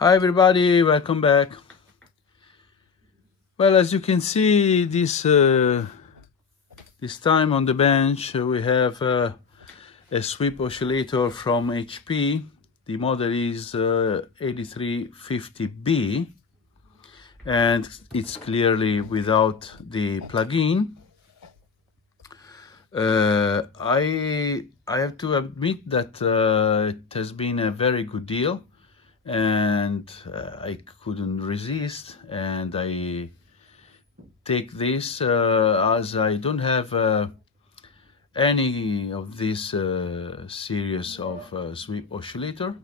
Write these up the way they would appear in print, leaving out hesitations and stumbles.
Hi everybody, welcome back. Well, as you can see, this time on the bench we have a sweep oscillator from HP. The model is 8350B, and it's clearly without the plug-in. I have to admit that it has been a very good deal, and I couldn't resist, and I take this as I don't have any of this series of sweep oscillator,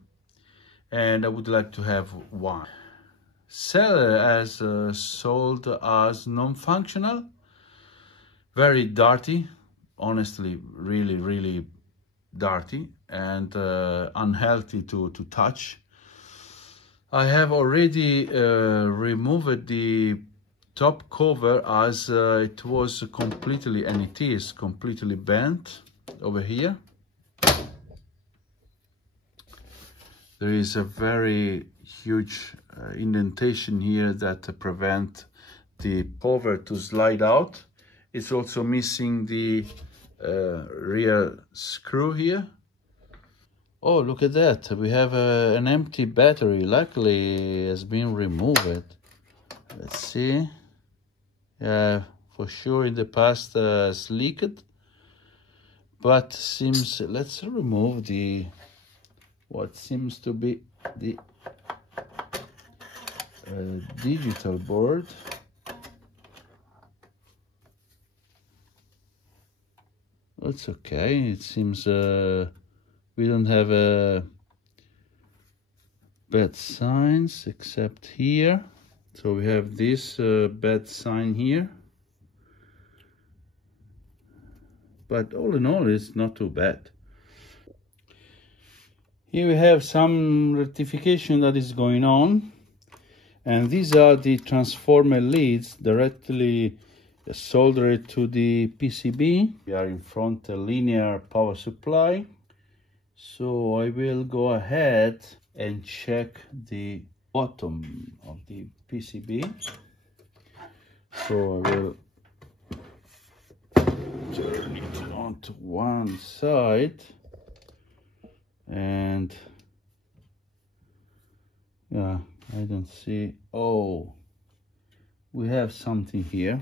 and I would like to have one. Seller has sold as non-functional, very dirty, honestly, really dirty, and unhealthy to touch. I have already removed the top cover as it was completely, and it is completely bent over here. There is a very huge indentation here that prevent the cover to slide out. It's also missing the rear screw here. Oh, look at that. We have an empty battery. Luckily, it has been removed. Let's see. Yeah, for sure in the past has leaked. But seems, let's remove the, what seems to be the digital board. That's okay. It seems we don't have bad signs except here. So we have this bad sign here. But all in all, it's not too bad. Here we have some rectification that is going on. And these are the transformer leads directly soldered to the PCB. We are in front a linear power supply. So I will go ahead and check the bottom of the PCB. So I will turn it onto one side, and yeah, I don't see. Oh, we have something here.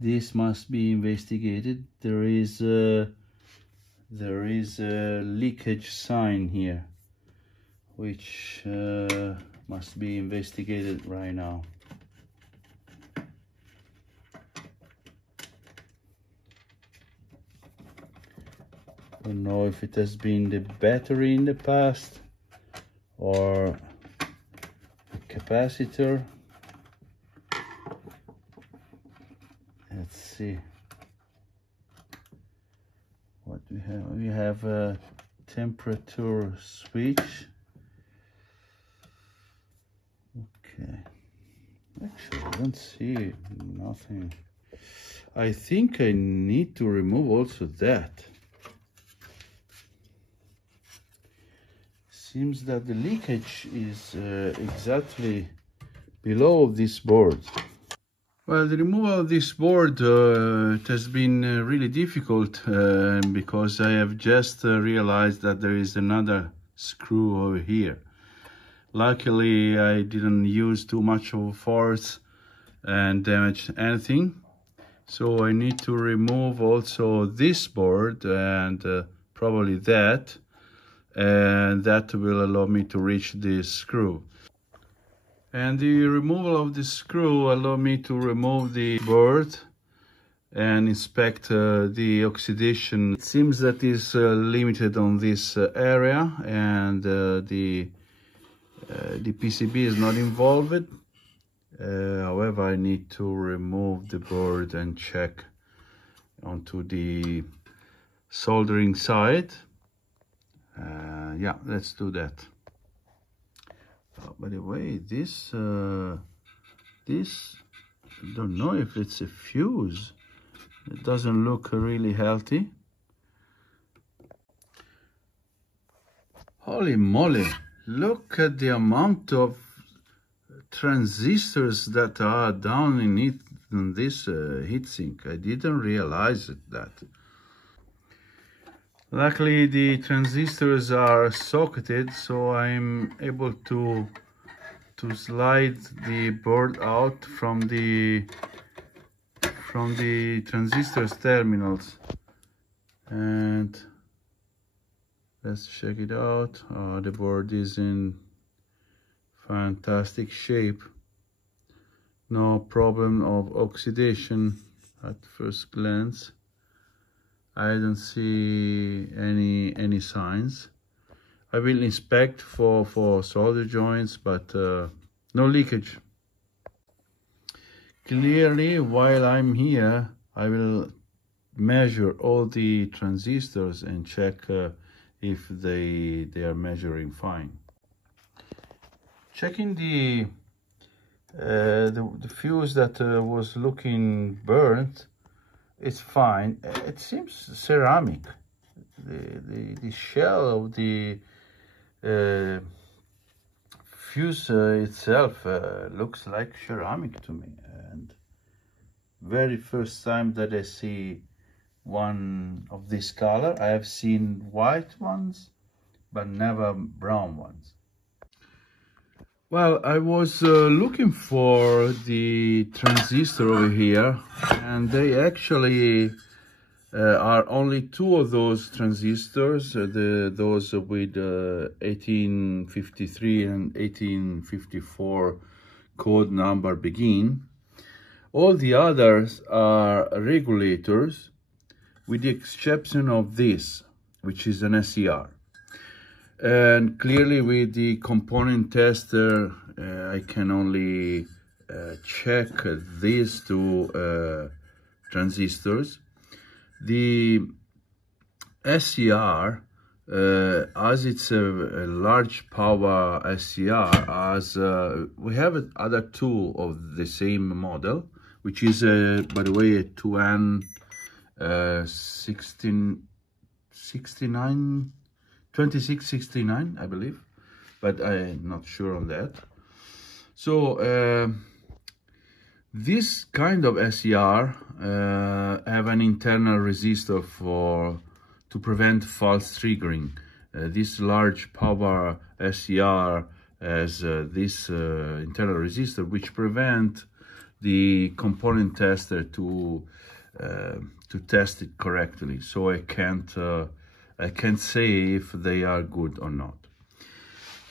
This must be investigated. There is a leakage sign here, which must be investigated right now. I don't know if it has been the battery in the past or the capacitor. Let's see what we have. We have a temperature switch. Okay, actually I don't see nothing. I think I need to remove also that. Seems that the leakage is exactly below this board. Well, the removal of this board it has been really difficult because I have just realized that there is another screw over here. Luckily, I didn't use too much of force and damage anything. So I need to remove also this board and probably that, and that will allow me to reach this screw. And the removal of the screw allow me to remove the board and inspect the oxidation. It seems that is limited on this area, and the PCB is not involved. However, I need to remove the board and check onto the soldering side. Yeah, let's do that. Oh, by the way, this I don't know if it's a fuse. It doesn't look really healthy. Holy moly, look at the amount of transistors that are down in this heatsink. I didn't realize that. Luckily the transistors are socketed, so I'm able to slide the board out from the transistors terminals. And let's check it out. The board is in fantastic shape. No problem of oxidation at first glance. I don't see any signs. I will inspect for solder joints, but no leakage. Clearly, while I'm here, I will measure all the transistors and check if they are measuring fine. Checking the fuse that was looking burnt, it's fine. It seems ceramic. The shell of the fuse itself looks like ceramic to me. And very first time that I see one of this color. I have seen white ones, but never brown ones. Well, I was looking for the transistor over here, and they actually are only two of those transistors, those with 1853 and 1854 code number begin. All the others are regulators, with the exception of this, which is an SCR. And clearly with the component tester, I can only check these two transistors. The SCR, as it's a large power SCR, as we have other two of the same model, which is, by the way, a 2N 2669, I believe, but I'm not sure on that. So this kind of SCR have an internal resistor to prevent false triggering. This large power SCR has this internal resistor which prevent the component tester to test it correctly. So I can't say if they are good or not.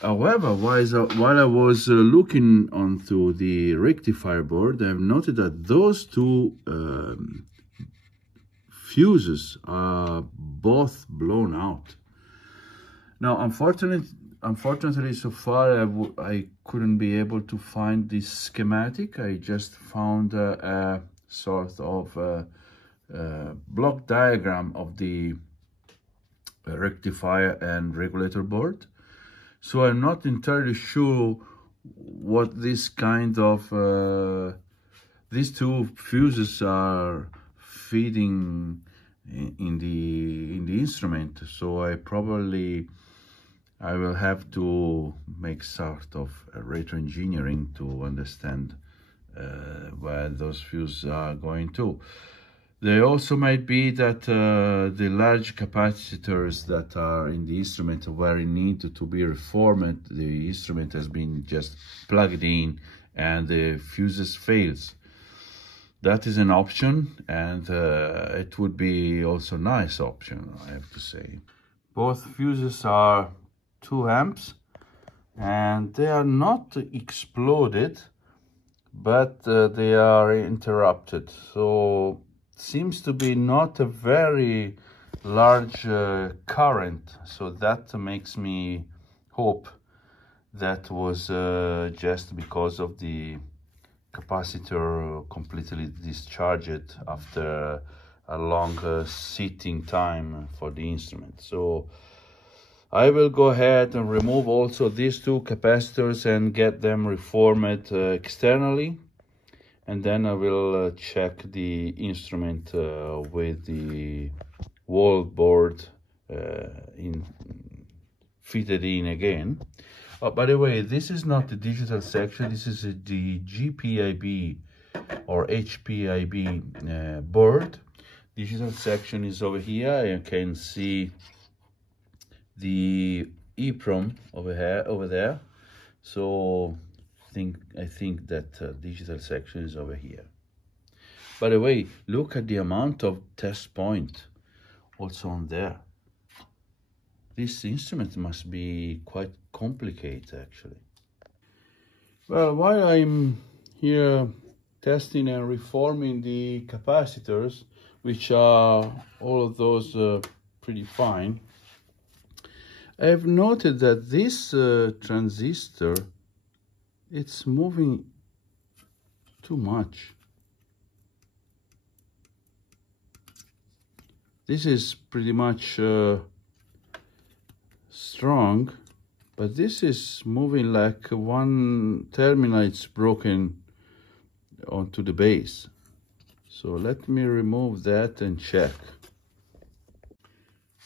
However, while I was looking onto the rectifier board, I've noted that those two fuses are both blown out. Now, unfortunately, so far I couldn't be able to find this schematic. I just found a sort of block diagram of the rectifier and regulator board. So I'm not entirely sure what this kind of these two fuses are feeding in the instrument. So I will have to make sort of retro engineering to understand where those fuses are going to. There also might be that the large capacitors that are in the instrument where it needs to be reformed, the instrument has been just plugged in and the fuses fails. That is an option, and it would be also a nice option, I have to say. Both fuses are 2 amps and they are not exploded, but they are interrupted. So seems to be not a very large current, so that makes me hope that was just because of the capacitor completely discharged after a long sitting time for the instrument. So I will go ahead and remove also these two capacitors and get them reformed externally. And then I will check the instrument with the wall board fitted in again. By the way, this is not the digital section, this is the GPIB or HPIB board. Digital section is over here. You can see the EEPROM over there. So I think that digital section is over here. By the way, look at the amount of test point also on there. This instrument must be quite complicated actually. Well, while I'm here testing and reforming the capacitors, which are all of those pretty fine, I've noted that this transistor, it's moving too much. This is pretty much strong, but this is moving like one terminal is broken onto the base. So let me remove that and check.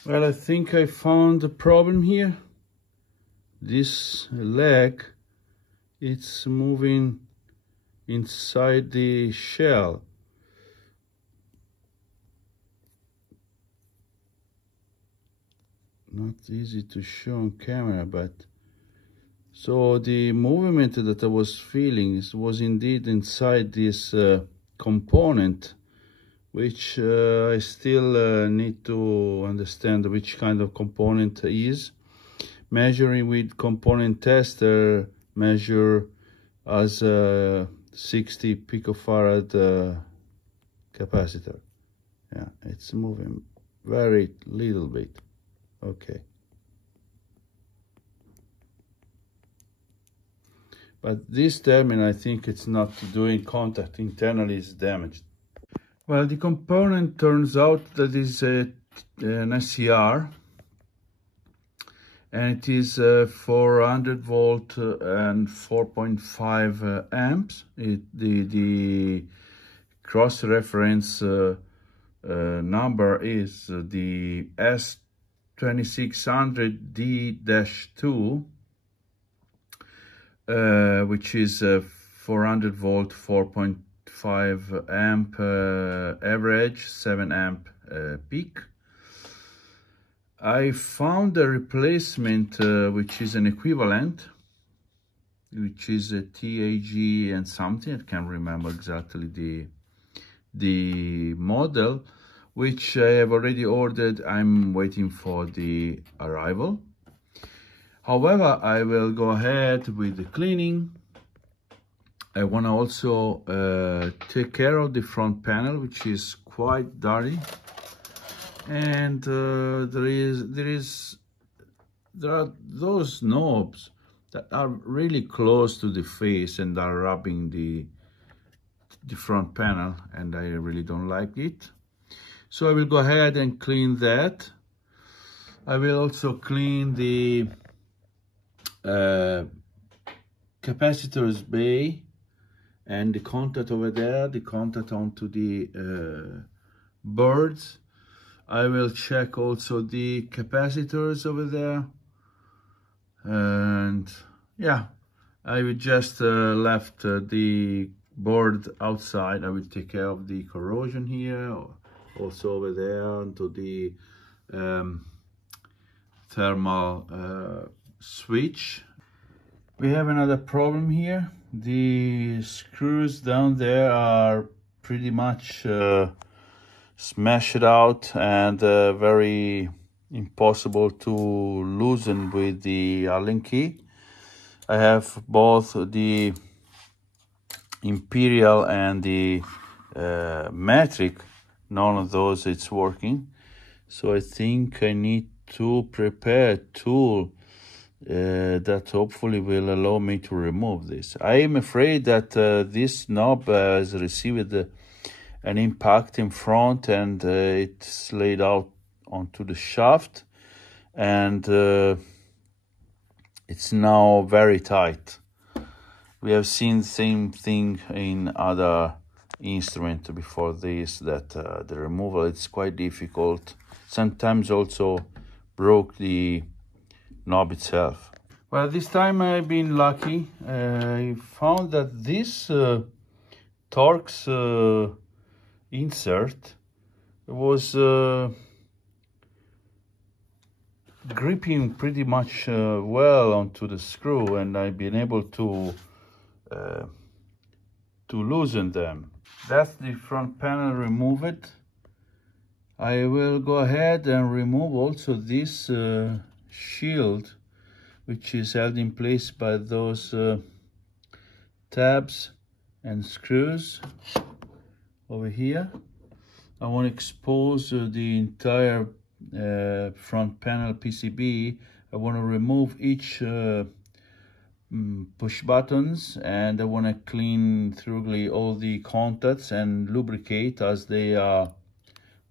Well, I think I found the problem here. This leg, it's moving inside the shell. Not easy to show on camera, but so the movement that I was feeling was indeed inside this component, which I still need to understand which kind of component is. Measuring with component tester, measure as a 60 picofarad capacitor. Yeah, it's moving very little bit. Okay. But this terminal, I think it's not doing contact internally, is damaged. Well, the component turns out that is an SCR, and it is 400 volt and 4.5 amps. The cross reference number is the S2600D-2, which is 400 volt, 4.5 amp average, 7 amp peak. I found a replacement which is an equivalent, which is a TAG and something. I can't remember exactly the model, which I have already ordered. I'm waiting for the arrival. However, I will go ahead with the cleaning. I want to also take care of the front panel, which is quite dirty. And there are those knobs that are really close to the face and are rubbing the front panel, and I really don't like it. So I will go ahead and clean that. I will also clean the capacitor's bay and the contact over there, the contact onto the boards. I will check also the capacitors over there. And yeah, I will just left the board outside. I will take care of the corrosion here, also over there onto the thermal switch. We have another problem here. The screws down there are pretty much smashed out and very impossible to loosen with the Allen key. I have both the Imperial and the metric. None of those it's working, so I think I need to prepare a tool that hopefully will allow me to remove this. I am afraid that this knob has received an impact in front, and it's laid out onto the shaft, and it's now very tight. We have seen the same thing in other instruments before this, that the removal, it's quite difficult. Sometimes also broke the knob itself. Well, this time I've been lucky. I found that this Torx insert was gripping pretty much well onto the screw, and I've been able to loosen them. That's the front panel removed. I will go ahead and remove also this shield, which is held in place by those tabs and screws over here. I want to expose the entire front panel PCB. I want to remove each push buttons, and I want to clean thoroughly all the contacts and lubricate, as they are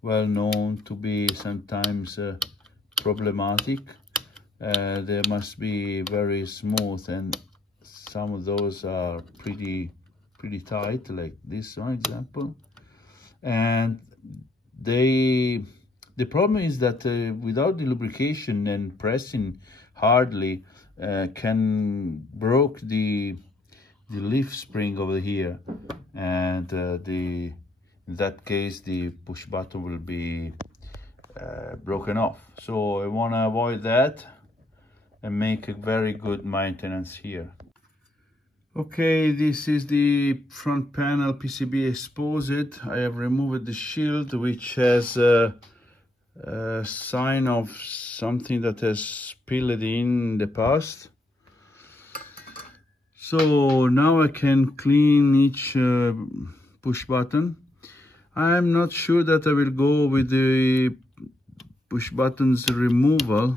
well known to be sometimes problematic. They must be very smooth, and some of those are pretty tight, like this one example. And the problem is that without the lubrication and pressing hardly, can broke the leaf spring over here, and in that case the push button will be broken off. So I want to avoid that and make a very good maintenance here. Okay, this is the front panel PCB exposed. I have removed the shield, which has a sign of something that has spilled in the past. So now I can clean each push button. I'm not sure that I will go with the push buttons removal,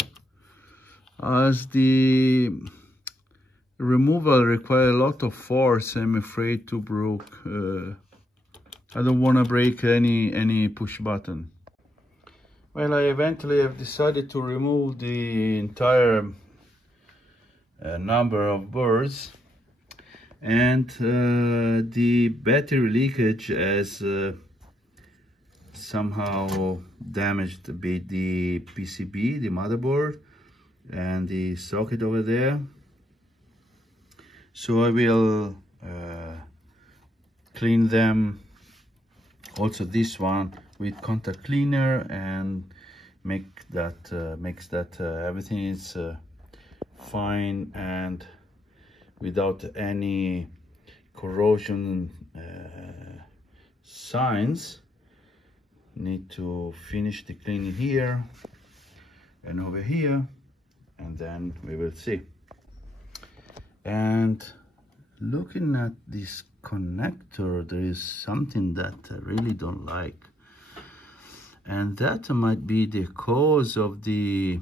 as the removal requires a lot of force. I'm afraid to break. I don't want to break any push button. Well, I eventually have decided to remove the entire number of boards, and the battery leakage has somehow damaged a bit the PCB, the motherboard, and the socket over there. So I will clean them, also this one, with contact cleaner, and makes that everything is fine and without any corrosion signs. Need to finish the cleaning here and over here, and then we will see. And looking at this connector, there is something that I really don't like, and that might be the cause of the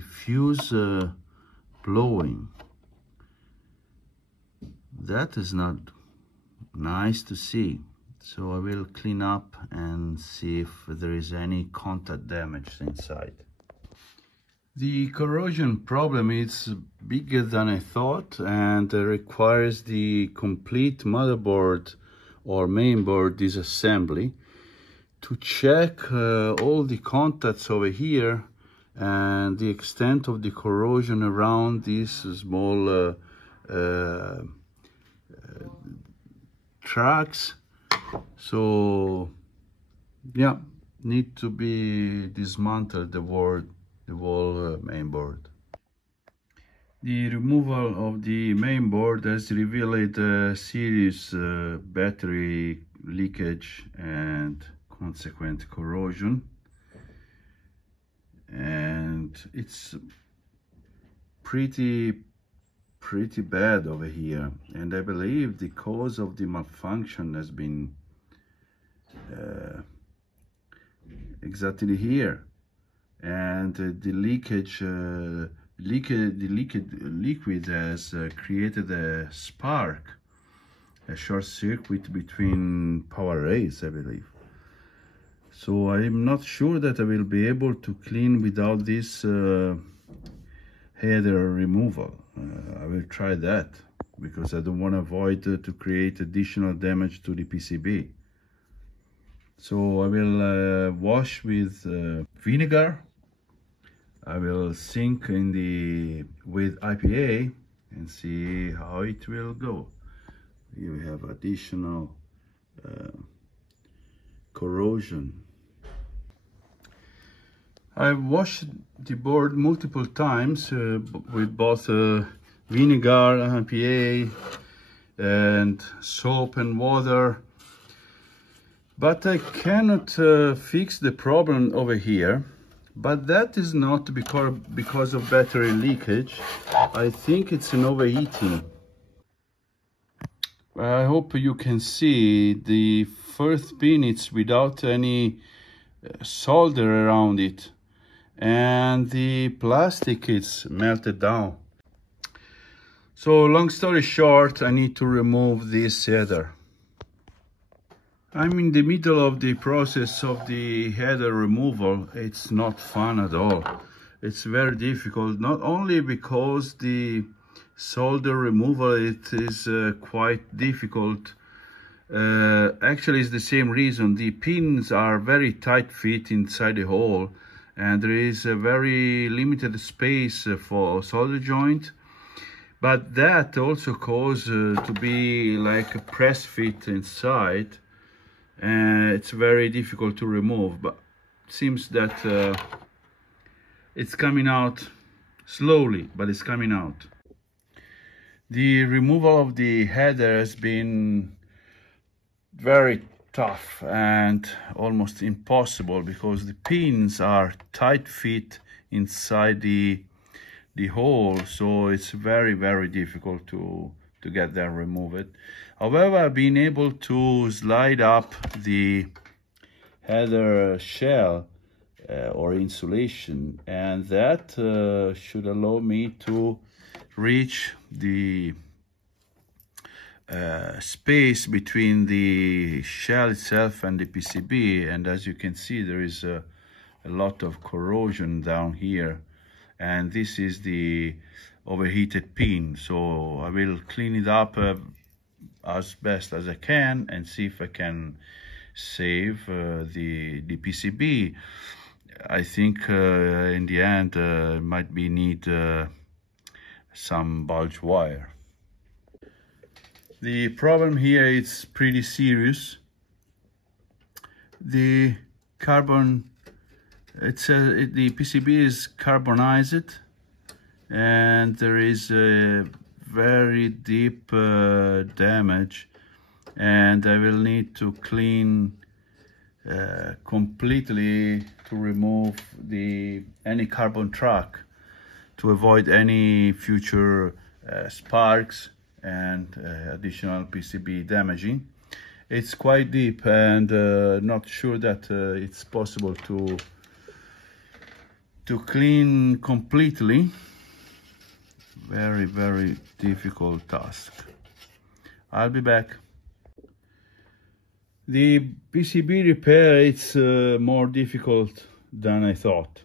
fuse blowing. That is not nice to see. So I will clean up and see if there is any contact damage inside. The corrosion problem is bigger than I thought, and requires the complete motherboard or mainboard disassembly to check all the contacts over here and the extent of the corrosion around these small tracks. So yeah, need to be dismantled the whole main board. The removal of the main board has revealed a serious battery leakage and consequent corrosion, and it's pretty bad over here, and I believe the cause of the malfunction has been exactly here, and the liquid has created a spark, a short circuit between power rails, I believe. So I'm not sure that I will be able to clean without this header removal. I will try that, because I don't want to avoid to create additional damage to the PCB. So I will wash with vinegar. I will sink with IPA and see how it will go. You have additional corrosion. I've washed the board multiple times with both vinegar, IPA, and soap and water, but I cannot fix the problem over here. But that is not because of battery leakage. I think it's an overheating. I hope you can see the first pin, it's without any solder around it, and the plastic is melted down. So long story short, I need to remove this header. I'm in the middle of the process of the header removal. It's not fun at all. It's very difficult, not only because the solder removal it is quite difficult. Actually, it's the same reason. The pins are very tight fit inside the hole, and there is a very limited space for solder joint. But that also causes to be like a press fit inside, and it's very difficult to remove. But it seems that it's coming out slowly, but it's coming out. The removal of the header has been very tough and almost impossible because the pins are tight fit inside the hole, so it's very difficult to get them removed. However, I've been able to slide up the header shell or insulation, and that should allow me to reach the space between the shell itself and the PCB. And as you can see, there is a lot of corrosion down here, and this is the overheated pin. So I will clean it up as best as I can and see if I can save the PCB. I think in the end might be need some bulge wire. The problem here is pretty serious. The carbon, the PCB is carbonized, and there is a very deep damage, and I will need to clean completely to remove any carbon track to avoid any future sparks and additional PCB damaging. It's quite deep, and not sure that it's possible to clean completely. Very difficult task. I'll be back. The PCB repair, it's more difficult than I thought.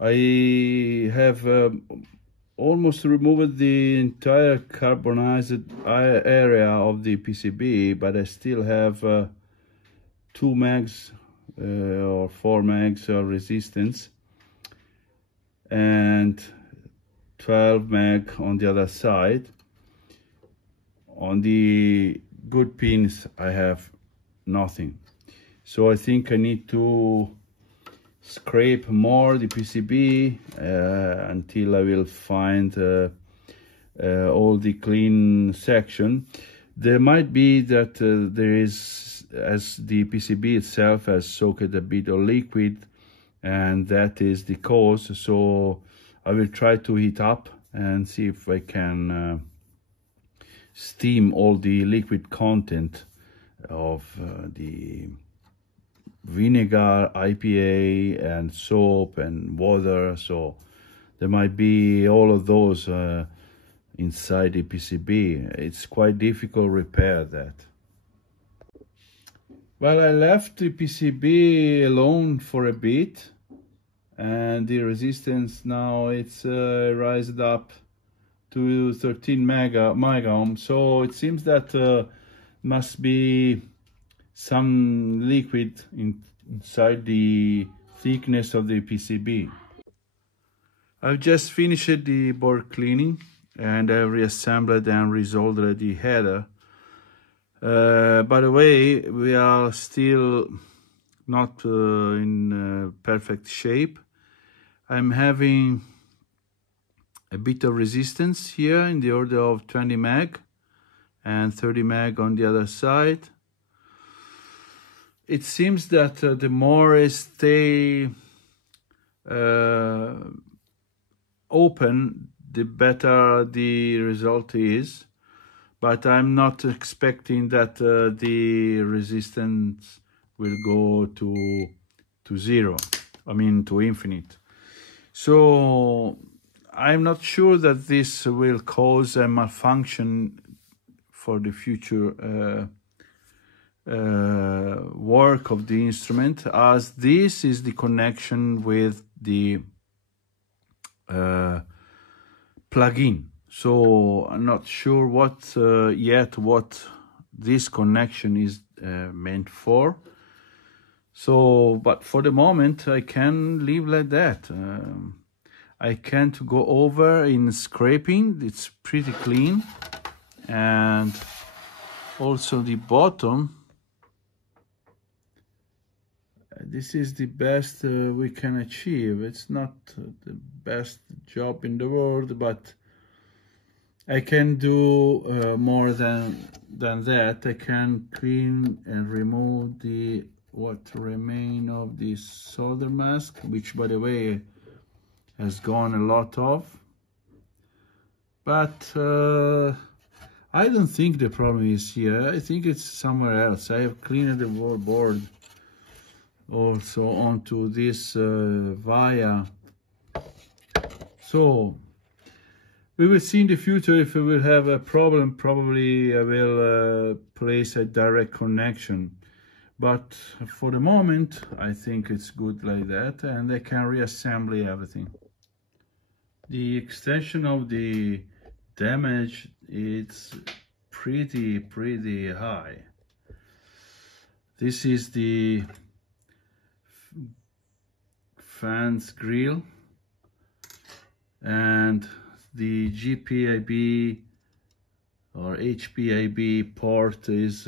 I have almost removed the entire carbonized area of the PCB, but I still have 2 megs or 4 megs of resistance and 12 meg on the other side. On the good pins I have nothing, so I think I need to scrape more the PCB until I will find all the clean section. There might be that there is, as the PCB itself has soaked a bit of liquid, and that is the cause. So I will try to heat up and see if I can steam all the liquid content of the vinegar, IPA, and soap and water. So there might be all of those inside the PCB. It's quite difficult to repair that. Well, I left the PCB alone for a bit, and the resistance now it's rised up to 13 mega ohm. So it seems that must be some liquid inside the thickness of the PCB. I've just finished the board cleaning and I've reassembled and resoldered the header. By the way, we are still not in perfect shape. I'm having a bit of resistance here in the order of 20 meg and 30 meg on the other side. It seems that the more I stay open, the better the result is, but I'm not expecting that the resistance will go to zero, I mean to infinite. So I'm not sure that this will cause a malfunction for the future work of the instrument, as this is the connection with the plug-in. So I'm not sure what this connection is meant for. So, but for the moment I can leave like that. I can't go over in scraping, it's pretty clean. And also the bottom, this is the best we can achieve. It's not the best job in the world, but I can do more than that. I can clean and remove the what remain of this solder mask, which by the way has gone a lot of. But I don't think the problem is here. I think it's somewhere else. I have cleaned the whole board also onto this via. So we will see in the future if we will have a problem. Probably I will place a direct connection, but for the moment I think it's good like that, and I can reassemble everything. The extension of the damage, it's pretty high. This is the fans grill, and the GPIB or HPIB port is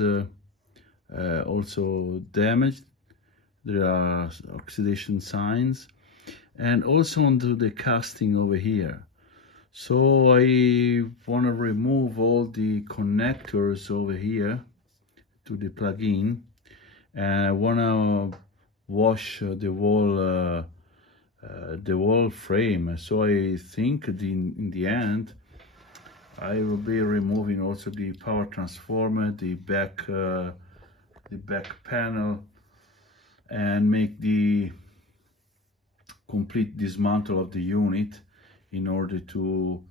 also damaged. There are oxidation signs, and also onto the casting over here. So I want to remove all the connectors over here to the plug-in, and I want to wash the wall frame. So I think in the end I will be removing also the power transformer, the back panel, and make the complete dismantle of the unit in order to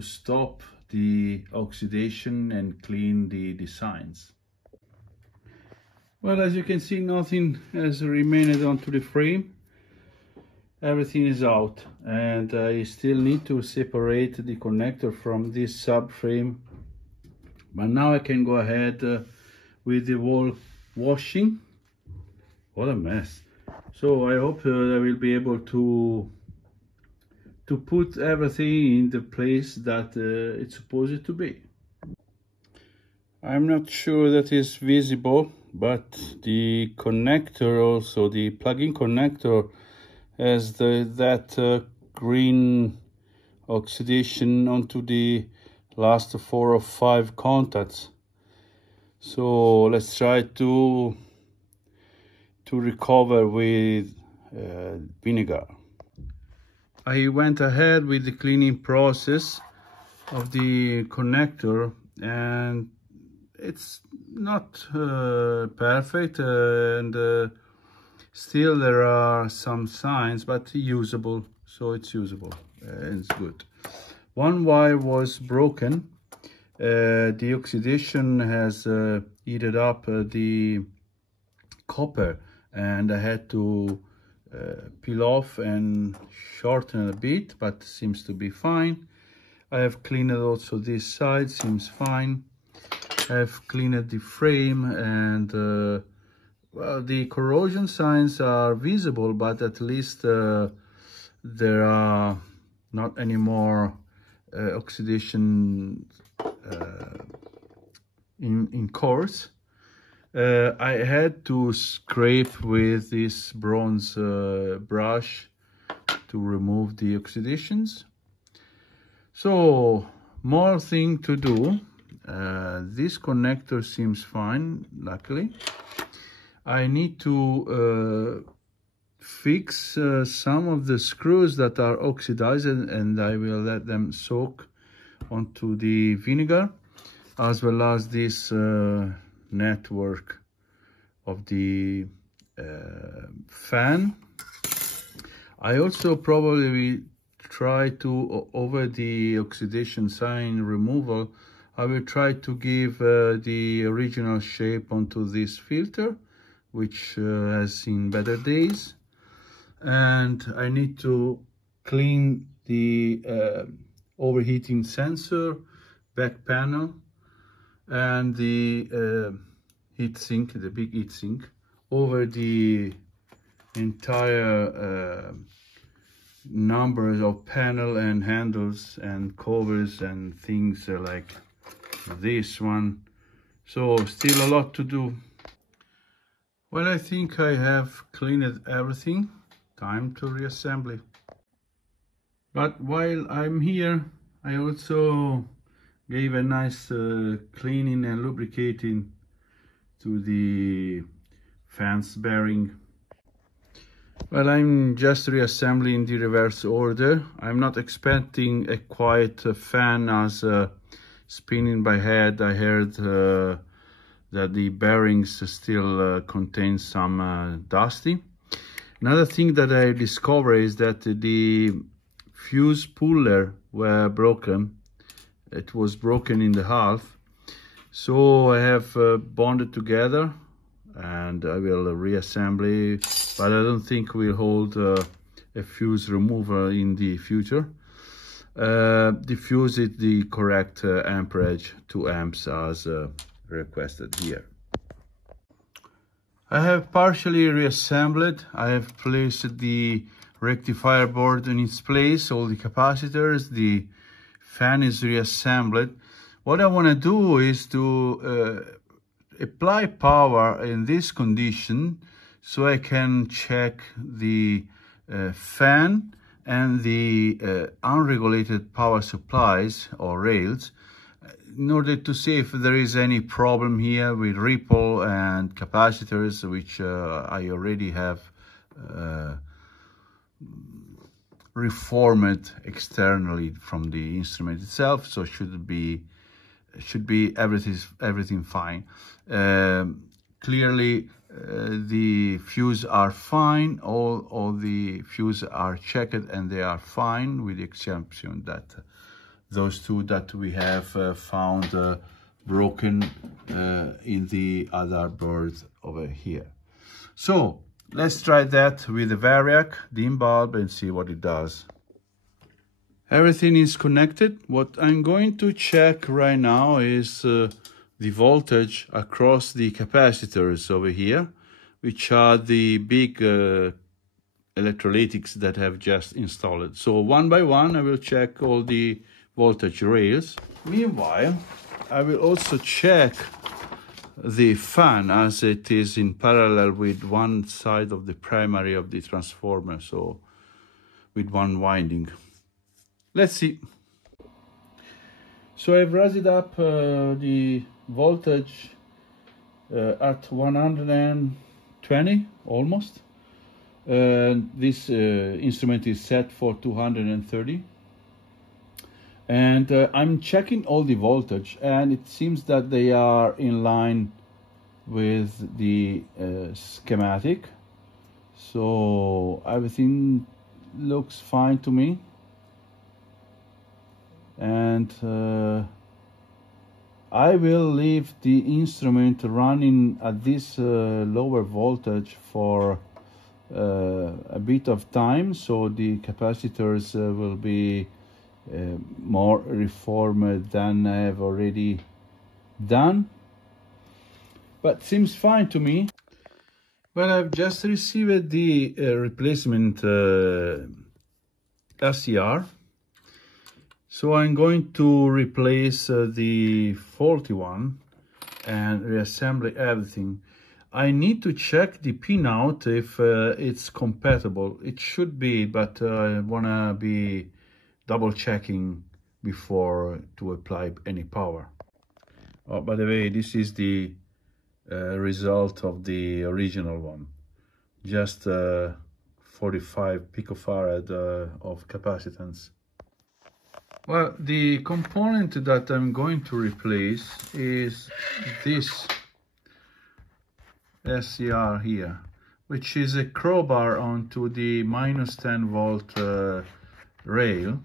stop the oxidation and clean the signs. Well, as you can see, nothing has remained onto the frame. Everything is out, and I still need to separate the connector from this subframe. But now I can go ahead with the wall washing. What a mess. So I hope I will be able to put everything in the place that it's supposed to be. I'm not sure that is visible, but the connector, also the plug-in connector, has that green oxidation onto the last 4 or 5 contacts. So let's try to recover with vinegar. I went ahead with the cleaning process of the connector, and it's not perfect, and still there are some signs, but usable. So it's usable and it's good. One wire was broken. The oxidation has eaten up the copper, and I had to peel off and shorten a bit, but seems to be fine. I have cleaned also this side, seems fine. I've cleaned the frame, and well, the corrosion signs are visible, but at least there are not any more oxidation in course. I had to scrape with this bronze brush to remove the oxidations. So, more thing to do. This connector seems fine, luckily. I need to fix some of the screws that are oxidized, and I will let them soak onto the vinegar, as well as this network of the fan. I also probably try to, over the oxidation sign removal, I will try to give the original shape onto this filter, which has seen better days. And I need to clean the overheating sensor, back panel, and the heatsink, the big heatsink, over the entire numbers of panel and handles and covers and things like this one. So still a lot to do. Well, I think I have cleaned everything. Time to reassemble. But while I'm here, I also gave a nice cleaning and lubricating to the fans bearing. Well, I'm just reassembling the reverse order. I'm not expecting a quiet fan as spinning by head. I heard that the bearings still contain some dusty. Another thing that I discovered is that the fuse puller were broken. It was broken in the half. So I have bonded together, and I will reassemble it, but I don't think we'll hold a fuse remover in the future. The fuse is the correct amperage, 2 amps as requested here. I have partially reassembled. I have placed the rectifier board in its place, all the capacitors, the fan is reassembled. What I want to do is to apply power in this condition so I can check the fan and the unregulated power supplies or rails in order to see if there is any problem here with ripple and capacitors, which I already have reformed externally from the instrument itself, so should be everything fine. Clearly the fuse are fine, all the fuse are checked and they are fine, with the exception that those two that we have found broken in the other board over here. So let's try that with the Variac dim bulb and see what it does. Everything is connected. What I'm going to check right now is the voltage across the capacitors over here, which are the big electrolytics that I've just installed. So one by one, I will check all the voltage rails. Meanwhile, I will also check the fan, as it is in parallel with one side of the primary of the transformer, so with one winding. Let's see. So I've raised up the voltage at 120 almost. This instrument is set for 230. And I'm checking all the voltage, and it seems that they are in line with the schematic. So everything looks fine to me. And I will leave the instrument running at this lower voltage for a bit of time, so the capacitors will be more reformed than I have already done. but seems fine to me. Well, I've just received the replacement SCR, so I'm going to replace the faulty one and reassemble everything. I need to check the pinout if it's compatible. It should be, but I wanna be double checking before to apply any power. Oh, by the way, this is the result of the original one. Just 45 picofarad of capacitance. Well, the component that I'm going to replace is this SCR here, which is a crowbar onto the minus 10 volt rail.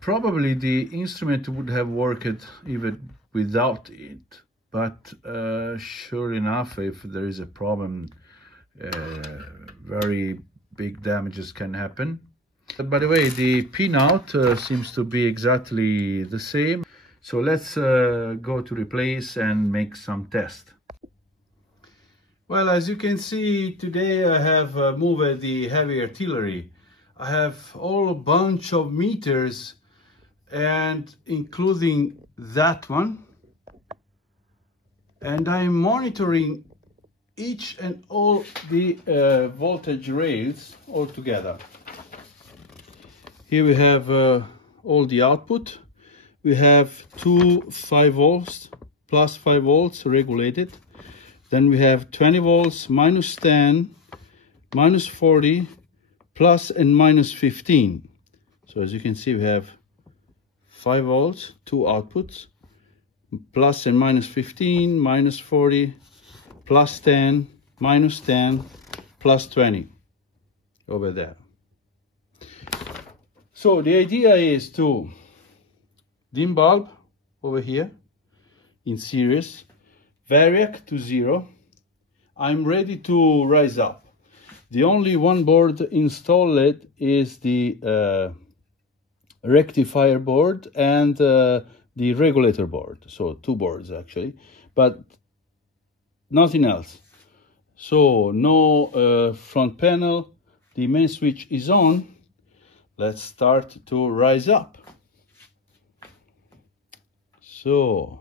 Probably the instrument would have worked even without it, but sure enough, if there is a problem, very big damages can happen. By the way, the pinout seems to be exactly the same. So let's go to replace and make some tests. Well, as you can see, today I have moved the heavy artillery. I have all a bunch of meters, and including that one. And I'm monitoring each and all the voltage rails all together. Here we have all the output. We have two 5 volts, plus 5 volts regulated. Then we have 20 volts, minus 10, minus 40, plus and minus 15. So as you can see, we have 5 volts, two outputs, plus and minus 15, minus 40, plus 10, minus 10, plus 20 over there. So the idea is to dim bulb over here in series, variac to 0. I'm ready to rise up. The only one board installed is the rectifier board and the regulator board. So 2 boards actually, but nothing else. So no front panel. The main switch is on. Let's start to rise up. So,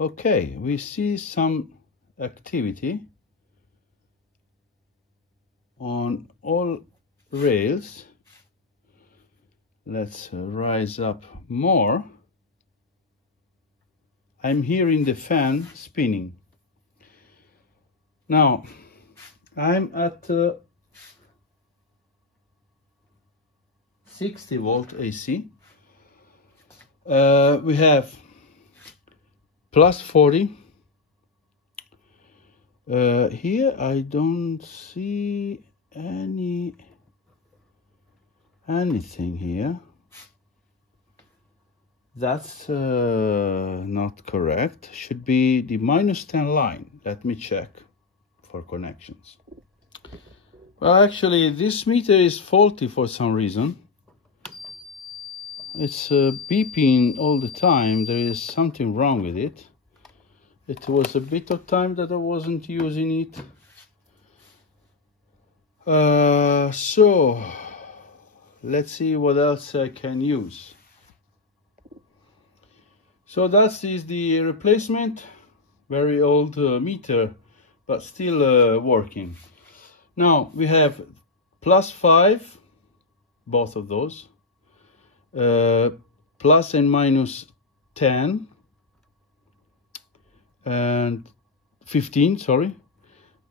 okay, we see some activity on all rails. Let's rise up more. I'm hearing the fan spinning. Now, I'm at 60 volt AC. We have plus 40. Here I don't see anything here. That's not correct. Should be the minus 10 line. Let me check for connections. Well, actually, this meter is faulty for some reason. It's beeping all the time. There is something wrong with it. It was a bit of time that I wasn't using it. So let's see what else I can use. So that is the replacement. Very old meter, but still working. Now we have plus 5, both of those. Plus and minus 10 and 15, sorry.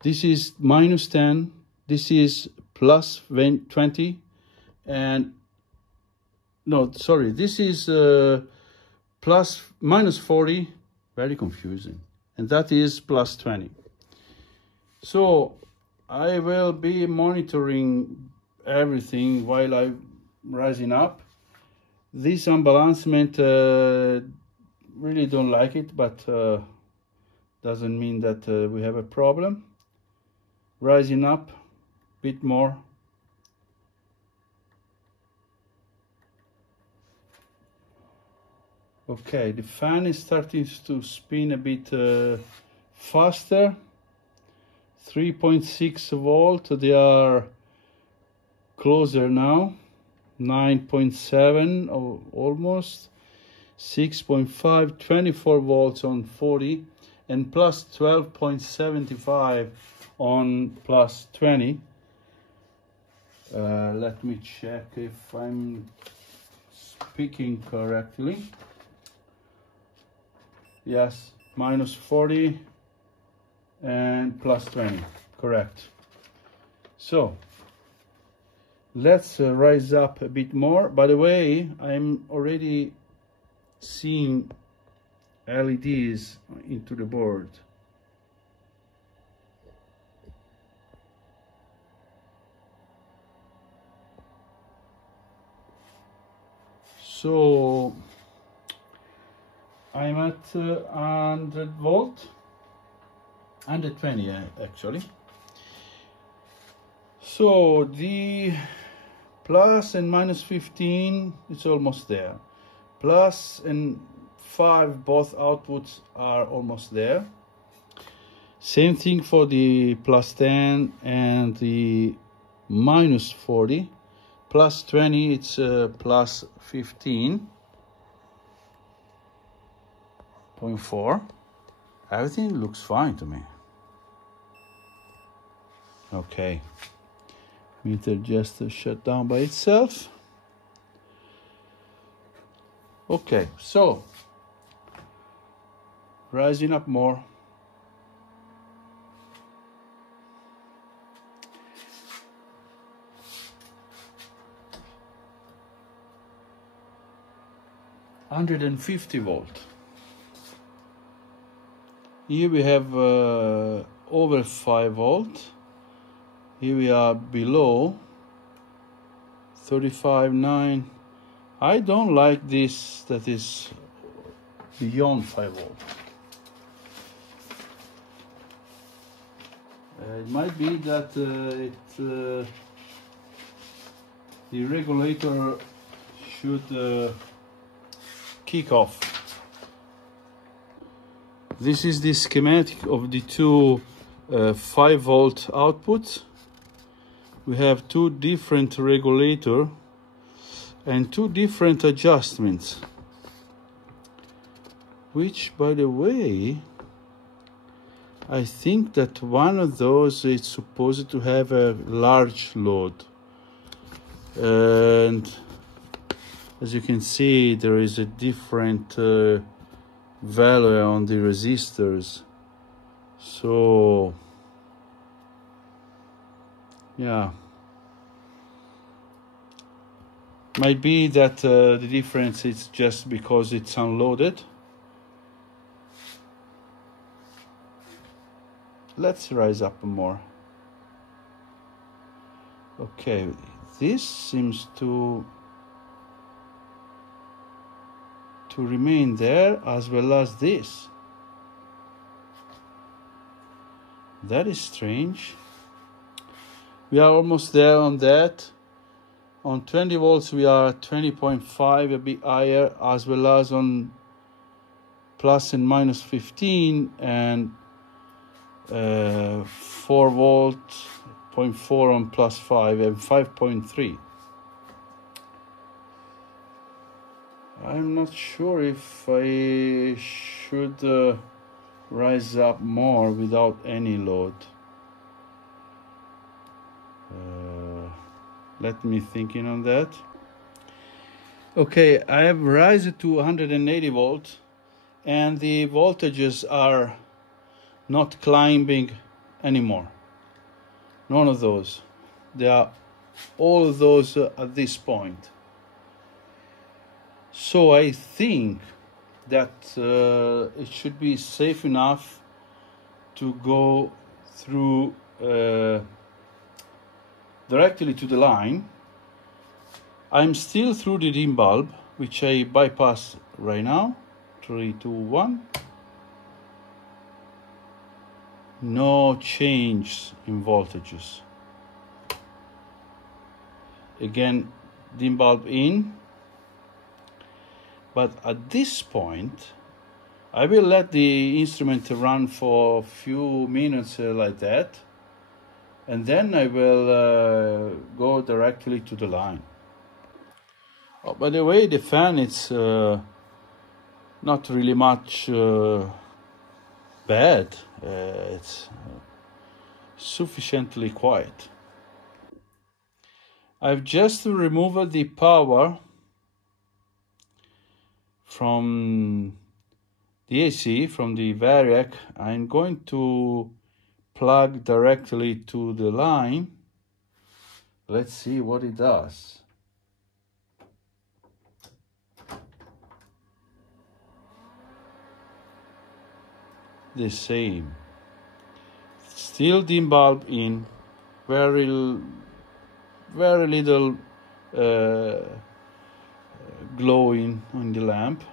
This is minus 10, this is plus 20, and no, sorry, this is minus 40, very confusing, and that is plus 20. So I will be monitoring everything while I'm rising up. This unbalancement, really don't like it, but doesn't mean that we have a problem. Rising up a bit more. Okay, the fan is starting to spin a bit faster. 3.6 volt, they are closer now. 9.7 or almost. 6.5, 24 volts on 40, and plus 12.75 on plus 20. Let me check if I'm speaking correctly. Yes, minus 40 and plus 20, correct. So let's rise up a bit more. By the way, I'm already seeing LEDs into the board. So I'm at 100 volt, 120 actually. So the plus and minus 15, it's almost there. Plus and 5, both outputs are almost there. Same thing for the plus 10 and the minus 40. Plus 20, it's plus 15.4. Everything looks fine to me. Okay, meter just shut down by itself. Okay, so rising up more. (150 volt). Here we have over 5 volt. Here we are below 35.9. I don't like this that is beyond 5 volt. It might be that the regulator should kick off. This is the schematic of the two 5 volt outputs. We have two different regulators and two different adjustments, which, by the way, I think that one of those is supposed to have a large load, and as you can see, there is a different value on the resistors. So yeah, might be that the difference is just because it's unloaded. Let's rise up more. Okay, this seems to remain there, as well as this. That is strange. We are almost there on that. On 20 volts we are at 20.5, a bit higher, as well as on plus and minus 15, and 4 volt, 0.4 on plus 5, and 5.3. I'm not sure if I should rise up more without any load. Let me thinking on that. Okay, I have risen to 180 volt, and the voltages are not climbing anymore. None of those. They are all of those at this point. So I think that it should be safe enough to go through directly to the line. I'm still through the dim bulb, which I bypass right now. 3, 2, 1. No change in voltages. Again, dim bulb in. But at this point, I will let the instrument run for a few minutes like that, and then I will go directly to the line. Oh, by the way, the fan is not really much bad. It's sufficiently quiet. I've just removed the power from the AC, from the Variac. I'm going to plug directly to the line. Let's see what it does. The same. Still dim bulb in, very little glowing on the lamp.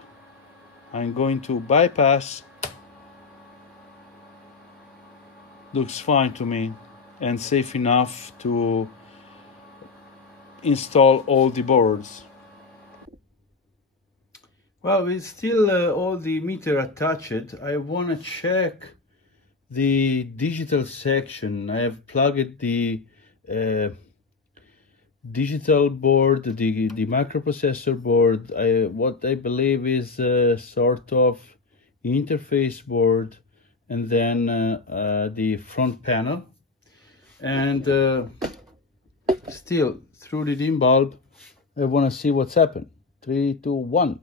I'm going to bypass. Looks fine to me and safe enough to install all the boards. Well, with still all the meter attached, I want to check the digital section. I have plugged the digital board, the microprocessor board, what I believe is a sort of interface board, and then the front panel. And still, through the dim bulb, I want to see what's happened. 3, 2, 1.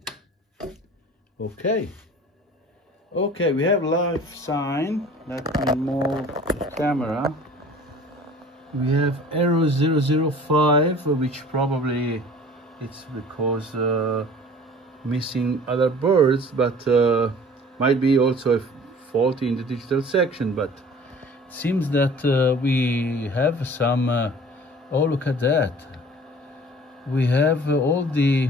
Okay. Okay, we have live sign. Let me move the camera. We have error 005, which probably it's because missing other birds, but might be also a fault in the digital section. But it seems that we have some. Oh, look at that! We have all the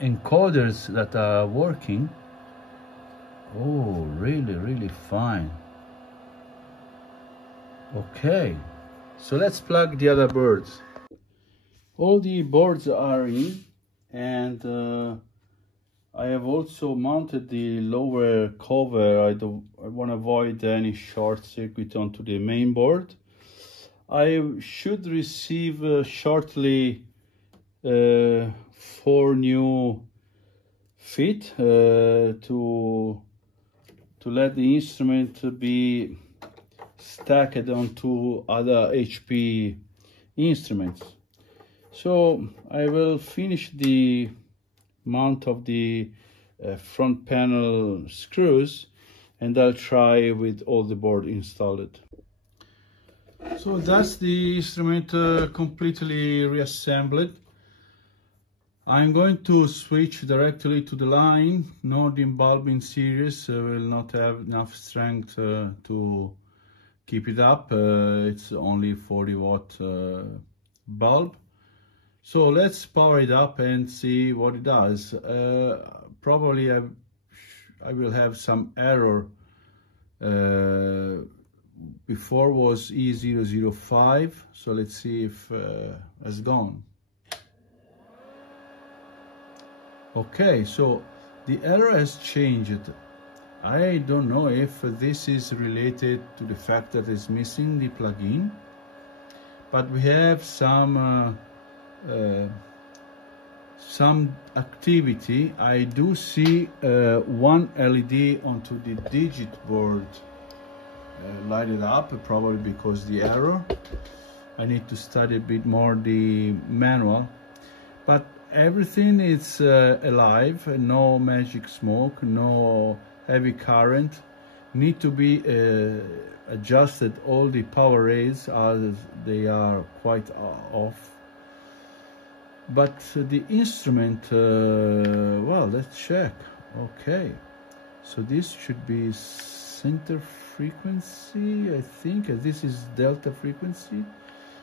encoders that are working. Oh, really fine. Okay, so let's plug the other boards. All the boards are in, and I have also mounted the lower cover. I want to avoid any short circuit onto the main board. I should receive shortly 4 new feet to let the instrument be stacked onto other HP instruments. So I will finish the mount of the front panel screws, and I'll try with all the board installed. So that's the instrument completely reassembled. I'm going to switch directly to the line. No dim bulb in series, will not have enough strength to keep it up. It's only 40-watt bulb. So let's power it up and see what it does. Probably I will have some error. Before was E005, so let's see if it's gone. Okay, so the error has changed. I don't know if this is related to the fact that it's missing the plugin, but we have some activity. I do see one LED onto the digit board lighted up, probably because the error. I need to study a bit more the manual, but everything is alive. No magic smoke, no heavy current. Need to be adjusted all the power rails as they are quite off. But the instrument, well, let's check. Okay, so this should be center frequency, I think. This is delta frequency.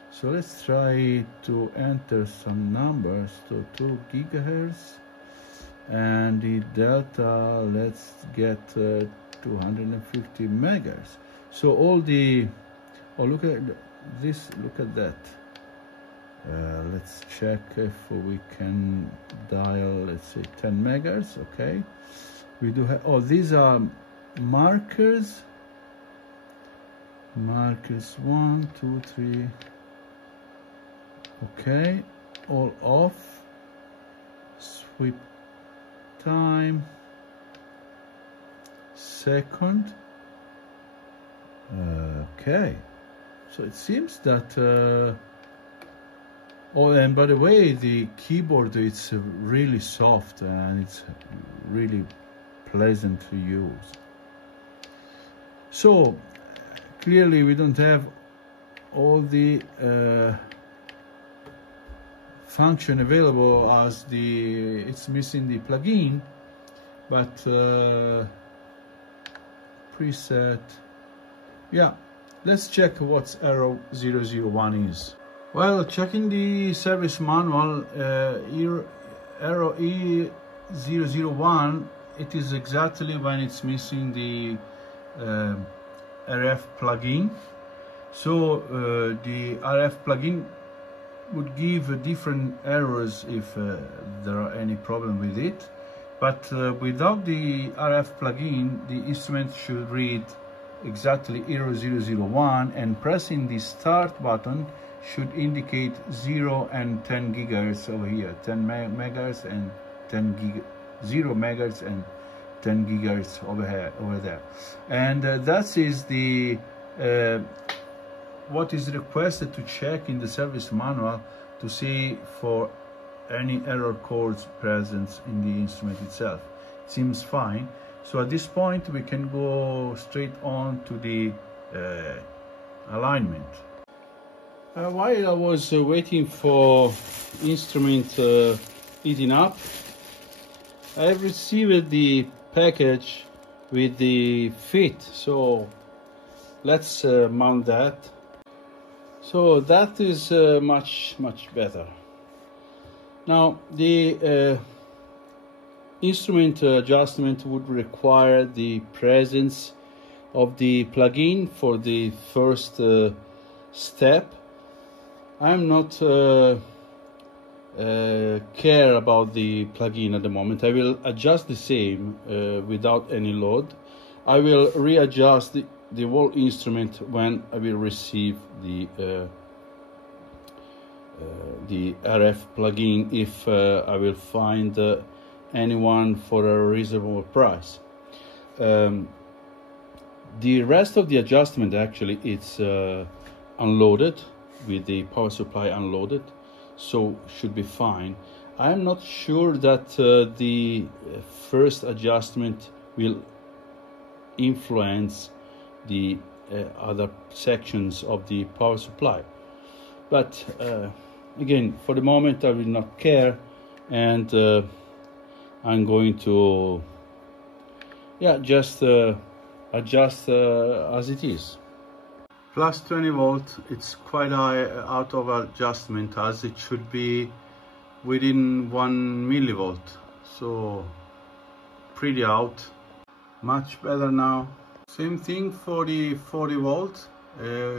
So let's try to enter some numbers. So 2 gigahertz, and the delta, let's get 250 megahertz. So all the, oh, look at this, look at that. Let's check if we can dial, let's say 10 megahertz. Okay, we do have, oh, these are markers. Markers 1, 2, 3. Okay, all off. Sweep time, second. Okay, so it seems that oh, and by the way, the keyboard, it's really soft and it's really pleasant to use. So clearly we don't have all the function available, as it's missing the plugin, but preset. Yeah, let's check what Aero 001 is. Well, checking the service manual, Aero E001, it is exactly when it's missing the RF plugin. So the RF plugin would give different errors if there are any problem with it, but without the RF plugin, the instrument should read exactly Aero 001, and pressing the start button should indicate 0 and 10 gigahertz over here, 10 megahertz and 0 megahertz and 10 gigahertz over there, and that is the what is requested to check in the service manual to see for any error codes present in the instrument itself. It seems fine. So at this point we can go straight on to the alignment. While I was waiting for instrument heating up, I received the package with the fit. So let's mount that. So that is much better. Now the instrument adjustment would require the presence of the plugin for the first step. I'm not care about the plugin at the moment. I will adjust the same without any load. I will readjust the whole instrument when I will receive the RF plugin, if I will find anyone for a reasonable price. The rest of the adjustment, actually, it's unloaded with the power supply unloaded, so should be fine. I'm not sure that the first adjustment will influence the other sections of the power supply, but again, for the moment I will not care, and I'm going to just adjust as it is. Plus 20 volt, it's quite high out of adjustment, as it should be within 1 millivolt, so pretty out. Much better now. Same thing for the 40 volt,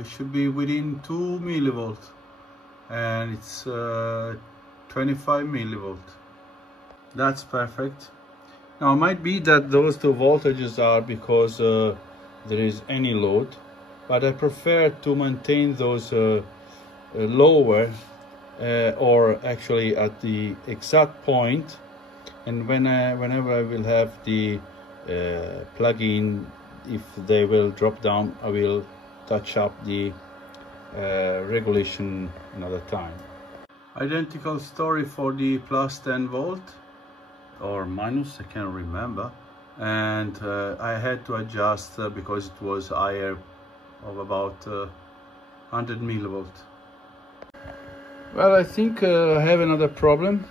should be within 2 millivolt, and it's 25 millivolt. That's perfect. Now it might be that those two voltages are because there is any load, but I prefer to maintain those lower or actually at the exact point, and whenever I will have the plug-in, if they will drop down, I will touch up the regulation another time. Identical story for the plus 10 volt or minus, I can't remember, and I had to adjust because it was higher of about 100 millivolt. Well, I think I have another problem.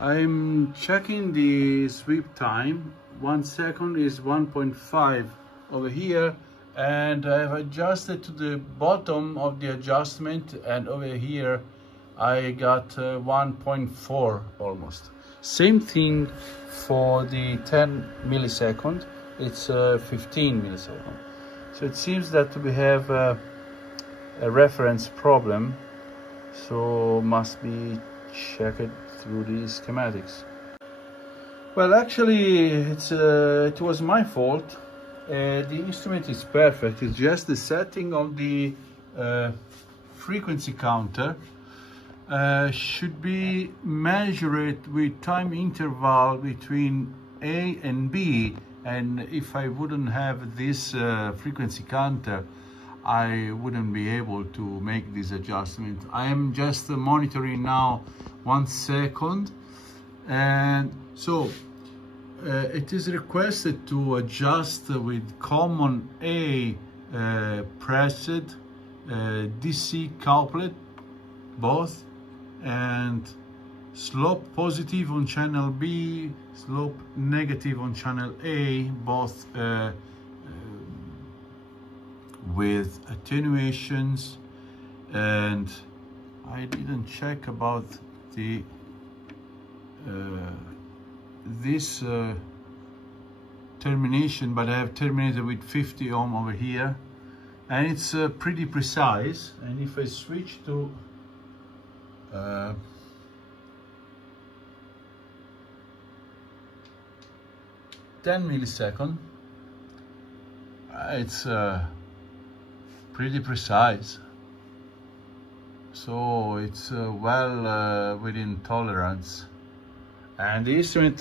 I'm checking the sweep time. 1 second is 1.5 over here, and I've adjusted to the bottom of the adjustment, and over here I got 1.4 almost. Same thing for the 10 millisecond, it's 15 millisecond. So it seems that we have a reference problem. so must be checked through the schematics. Well, actually, it was my fault. The instrument is perfect. It's just the setting of the frequency counter should be measured with time interval between A and B. And if I wouldn't have this frequency counter, I wouldn't be able to make this adjustment. I am just monitoring now 1 second, and so it is requested to adjust with common A pressed DC couplet both, and slope positive on channel B, slope negative on channel A, both with attenuations. And I didn't check about the this termination, but I have terminated with 50 ohm over here, and it's pretty precise. And if I switch to 10 millisecond, it's pretty precise, so it's well within tolerance. And the instrument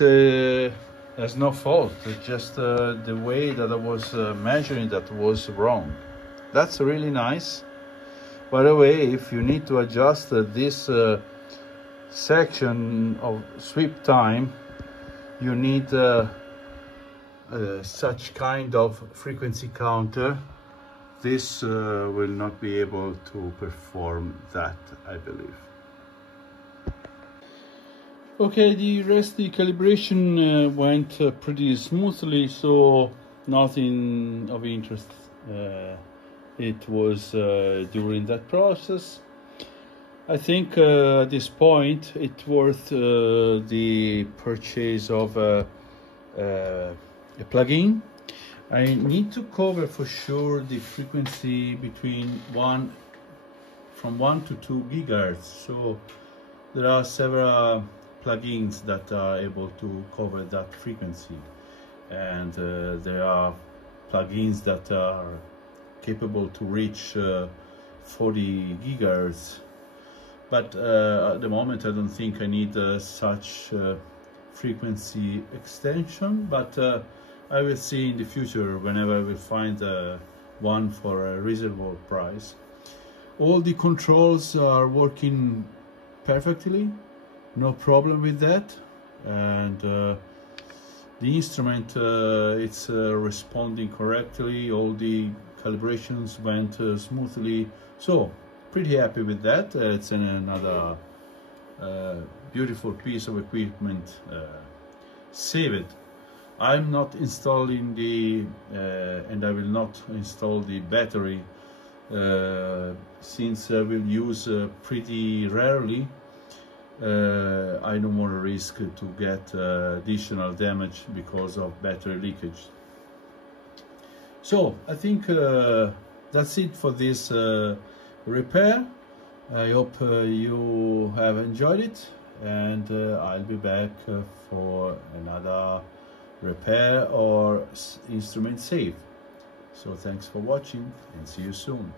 has no fault. It's just the way that I was measuring that was wrong. That's really nice. By the way, if you need to adjust this section of sweep time, you need such kind of frequency counter. This will not be able to perform that, I believe. Okay, the rest of the calibration went pretty smoothly, so nothing of interest. It was during that process. I think at this point it's worth the purchase of a plugin. I need to cover for sure the frequency between from 1 to 2 gigahertz. So there are several plugins that are able to cover that frequency, and there are plugins that are capable to reach 40 gigahertz. But at the moment I don't think I need such frequency extension, but I will see in the future whenever I will find one for a reasonable price. All the controls are working perfectly, no problem with that, and the instrument it's responding correctly. All the calibrations went smoothly, so pretty happy with that. It's another beautiful piece of equipment. Save it. I'm not installing the and I will not install the battery since I will use pretty rarely. I don't want to risk to get additional damage because of battery leakage. So I think that's it for this repair. I hope you have enjoyed it, and I'll be back for another repair or instrument save. So thanks for watching, and see you soon.